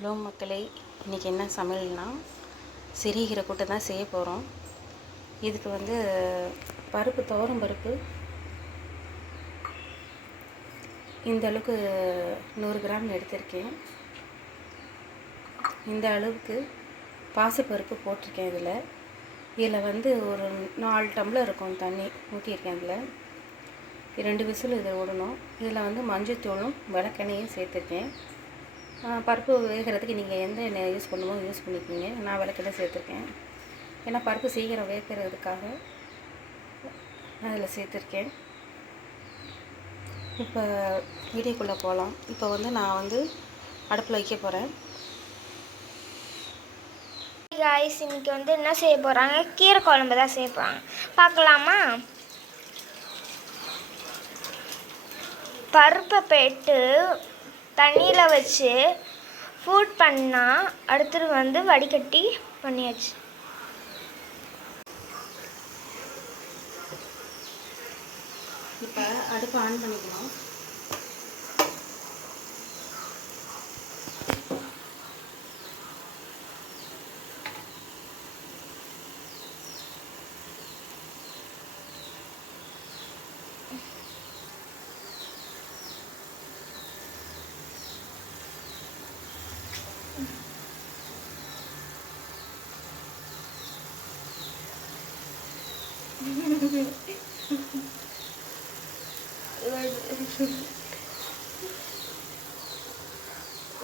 Hello மக்களே, இன்றைக்கி என்ன சமையல்னா சிறுகீரை கூட்டு தான் செய்ய போகிறோம். இதுக்கு பருப்பு, துவரம் பருப்பு இந்த அளவுக்கு 100 கிராம் எடுத்திருக்கேன். இந்த அளவுக்கு பாசிப்பருப்பு போட்டிருக்கேன். இதில் ஒரு 4 டம்ளர் இருக்கும் தண்ணி ஊற்றியிருக்கேன். இதில் 2 விசில் இதை விடணும். இதில் மஞ்சத்தூளும் விளக்கெண்ணையும் சேர்த்துருக்கேன். பருப்பு வேகிறதுக்கு நீங்கள் எந்த எண்ணெய் யூஸ் பண்ணுமோ யூஸ் பண்ணிக்கிங்க. நான் விளக்கெண்ணெய் சேர்த்துருக்கேன். ஏன்னா பருப்பு சீக்கிரம் வேகிறதுக்காக அதில் சேர்த்துருக்கேன். இப்போ வீடியோக்குள்ளே போகலாம். இப்போ நான் அடுப்பில் வைக்க போகிறேன். காய்ஸ், இன்னைக்கு என்ன செய்ய போகிறாங்க? கீரை குழம்பு தான் செய்ய போகிறாங்க. பார்க்கலாமா? பருப்பை போட்டு தண்ணியில் வச்சு ஃபூட் பண்ணால் அடுத்தது வடிகட்டி பண்ணியாச்சு. இப்போ அடுப்பை ஆன் பண்ணிக்கலாம்.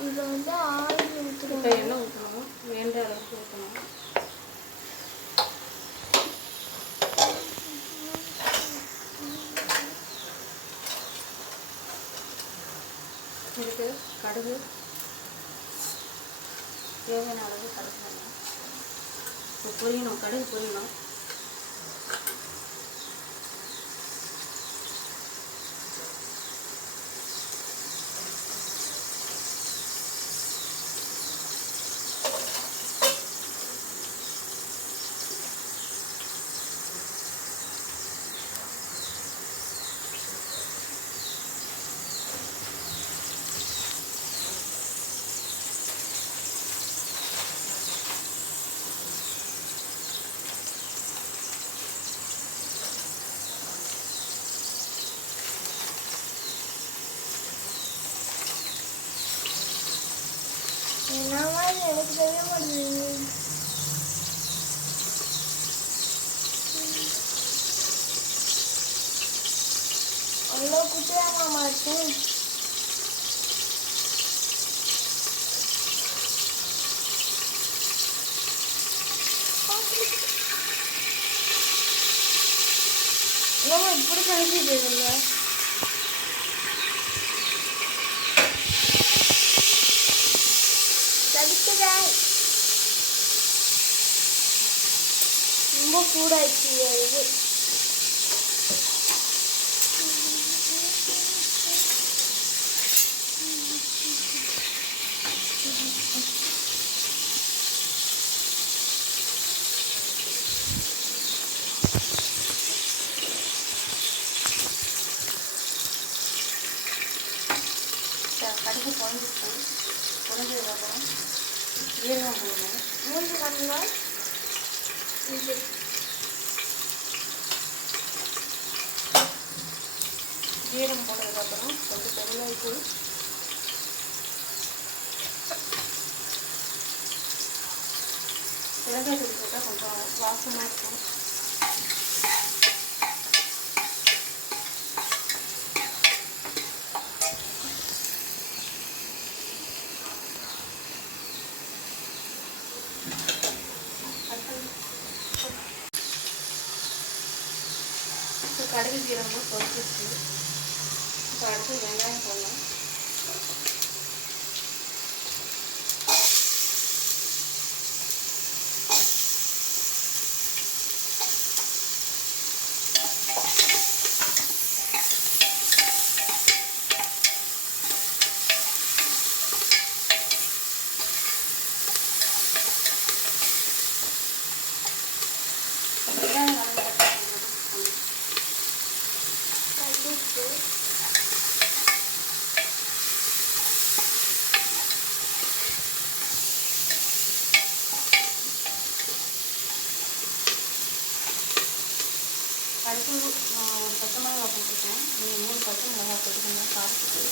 இதில் ஆயில் ஊற்றணும். இப்போ எண்ணெய் ஊற்றணும், வேண்ட அளவுக்கு ஊற்றணும். இதுக்கு கடுகு, தேவையான அளவு கடுகு வேணும். இப்போ பொரியணும், கடுகு பொரியணும். எனக்கு தெரிய மாட்டேங்குது. அவ்வளோ குட்டியாக மாட்டேன். இப்படி கழிச்சிட்டு இல்லை. ரொம்ப சூடாச்சு. இது கடுகு பொரிஞ்சதுக்கப்புறம் ஜீரகம் போடணும். 3 டம்ளர் இது ஜீரகம் போட்டதுக்கப்புறம் கொஞ்சம் பெருங்காயத்தூள், பெருங்காயத்தூள் போட்டால் கொஞ்சம் வாசமாக இருக்கும். இப்போ கடுகு ஜீரகம் பொரிச்சிச்சு. இப்போ அடுத்து வெங்காயம் போடலாம். வெங்காயம் கண்டிப்பாக ஒரு பச்சை மிளகா போட்டுருக்கேன். நீங்கள் 3 பச்சை மிளகா போட்டுக்கோங்க காரத்துக்கு.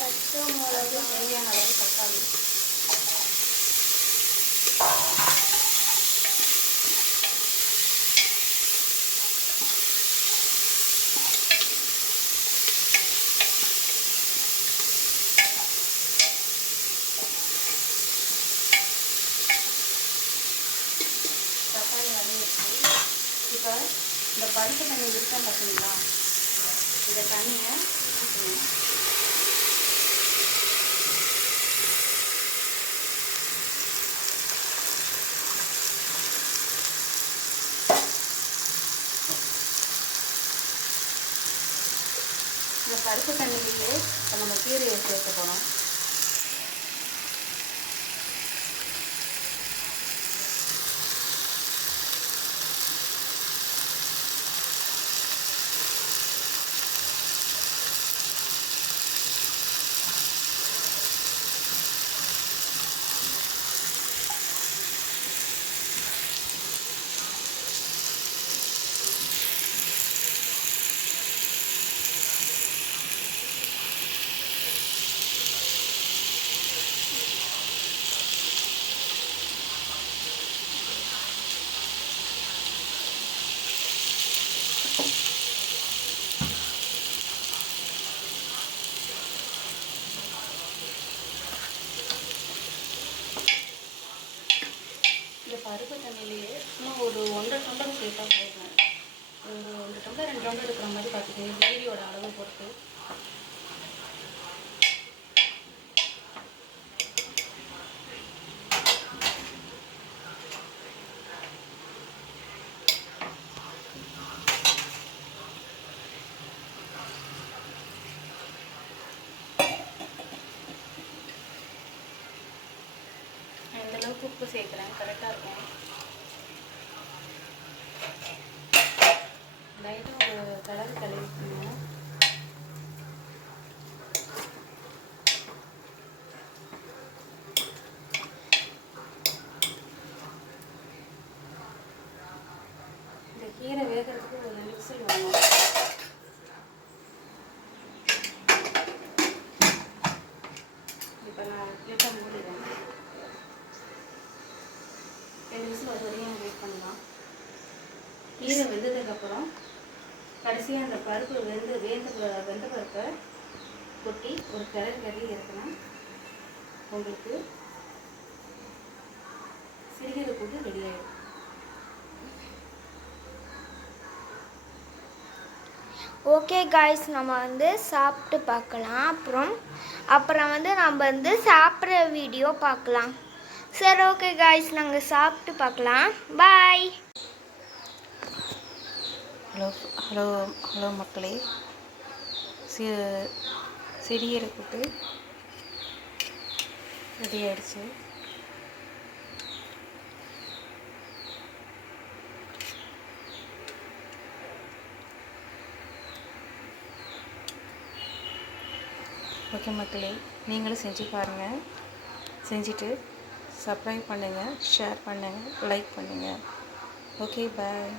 பச்சை மிளகா, தேவையான அளவு தக்காளி. தக்காளி வதங்கிடுச்சு. இப்போ இந்த பருப்பு தண்ணி இருக்கா பார்த்தீங்களா, இந்த தண்ணியை ஊற்றணும். இந்த பருப்பு தண்ணியிலே இப்போ நம்ம கீரையை சேர்க்க போகிறோம். இந்த பருப்பு தண்ணியிலேயே சும்மா ஒரு 1.5 டம்ளர் சேர்த்தா போதும். ஒரு 1 டம்ளர் 2 டம்ளர் இருக்கிற மாதிரி பார்த்துக்கோங்க, கிரேவியோட அளவு பொறுத்து. இந்தளவுக்கு உப்பு சேர்க்குறேன், கரெக்டாக இருக்கும். லைட்டாக ஒரு கலர் கழுவிக்கணும். இந்த கீரை வேகிறதுக்கு ஒரு 2 விசில் வேணும். இப்போ நான் லேட்டாக மூடிடுவேன். 2 விசில் அது வரையும் வெயிட் பண்ணலாம். கீரை வெந்ததுக்கப்புறம் கடைசியாக அந்த பருப்பு வெந்த பருப்பை கொட்டி ஒரு கிளறி இருக்கணும். உங்களுக்கு சிறுகீரை கூட்டு ரெடி ஆகிடும். ஓகே காய்ஸ், நம்ம வந்து சாப்பிட்டு பார்க்கலாம். அப்புறம் வந்து நம்ம வந்து சாப்பிட்ற வீடியோ பார்க்கலாம். சரி, ஓகே காய்ஸ், நாங்கள் சாப்பிட்டு பார்க்கலாம். பாய். ஹலோ மக்களே, சிறுகீரை கூட்டு ரெடி ஆயிடுச்சு. ஓகே மக்களே, நீங்களும் செஞ்சு பாருங்கள். செஞ்சுட்டு சப்ஸ்கிரைப் பண்ணுங்கள், ஷேர் பண்ணுங்கள், லைக் பண்ணுங்கள். ஓகே, பாய்.